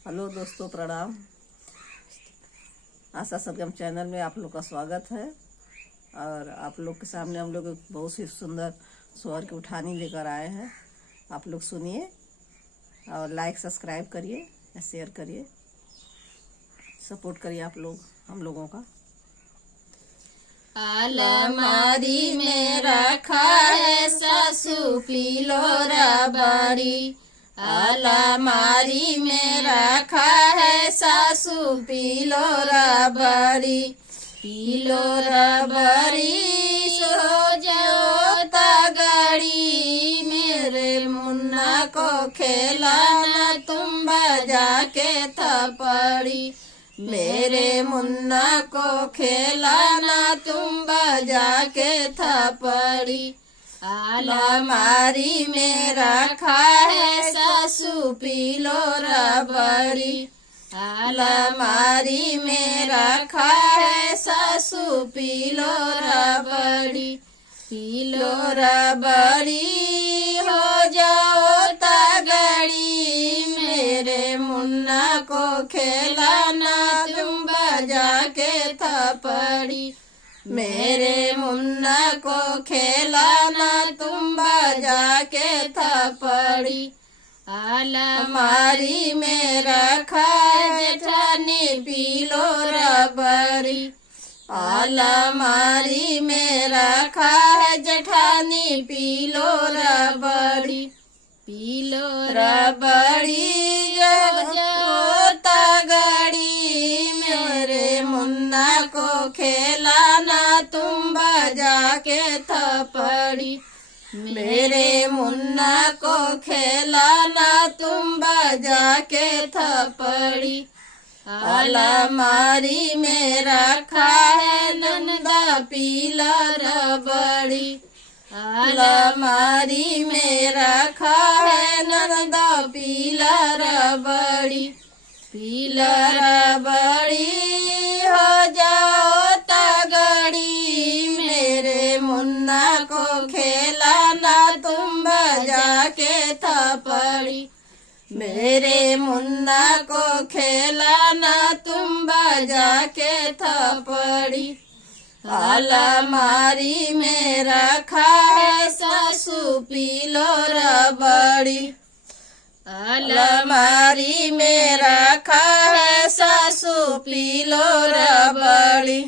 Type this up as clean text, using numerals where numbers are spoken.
Hello दोस्तों, प्रणाम। आशा सरगम channel में आप लोग का स्वागत है। और आप लोग के सामने हम लोग एक बहुत ही सुंदर सोहर की उठानी लेकर आए हैं। आप लोग सुनिए और लाइक सब्सक्राइब करिए, शेयर करिए, सपोर्ट करिए आप लोग हम लोगों का। अलमारी में रखा है सासू पीलो रबड़ी, अलमारी में रखा है सासू पीलो रबड़ी, पीलो रबड़ी सो जाओ तगड़ी, मेरे मुन्ना को खेलाना तुम बजा के थपड़ी, मेरे मुन्ना को खेलाना तुम बजा के थपड़ी। अलमारी में रखा है सासू पीलो रबड़ी, अलमारी में रखा है सासू पीलो रबड़ी, पीलो रबड़ी हो जाओ तगड़ी, मेरे मुन्ना को खेलाना तुम बजा के थपड़ी, मेरे मुन्ना को खेलाना तुम बजा के थपड़ी। अलमारी में रखा है जेठानी पीलो रबड़ी, अलमारी में रखा है जेठानी पीलो रबड़ी, पीलो रबड़ी जो तगड़ी, मेरे मुन्ना को खेलाना तुम बजा के थपड़ी, मेरे मुन्ना को खेलाना तुम बजा के थपड़ी। अलमारी में रखा है नंदा पीला रबड़ी, अलमारी में रखा है नंदा पीला रबड़ी, पीला रबड़ी हो जाओ तगड़ी, मेरे मुन्ना को खेलाना तुम बजा के थपड़ी, मेरे मुन्ना को खेलाना तुम बजा के थपड़ी। अलमारी में रखा है सासू पीलो रबड़ी, अलमारी में रखा है सासू पीलो रबड़ी।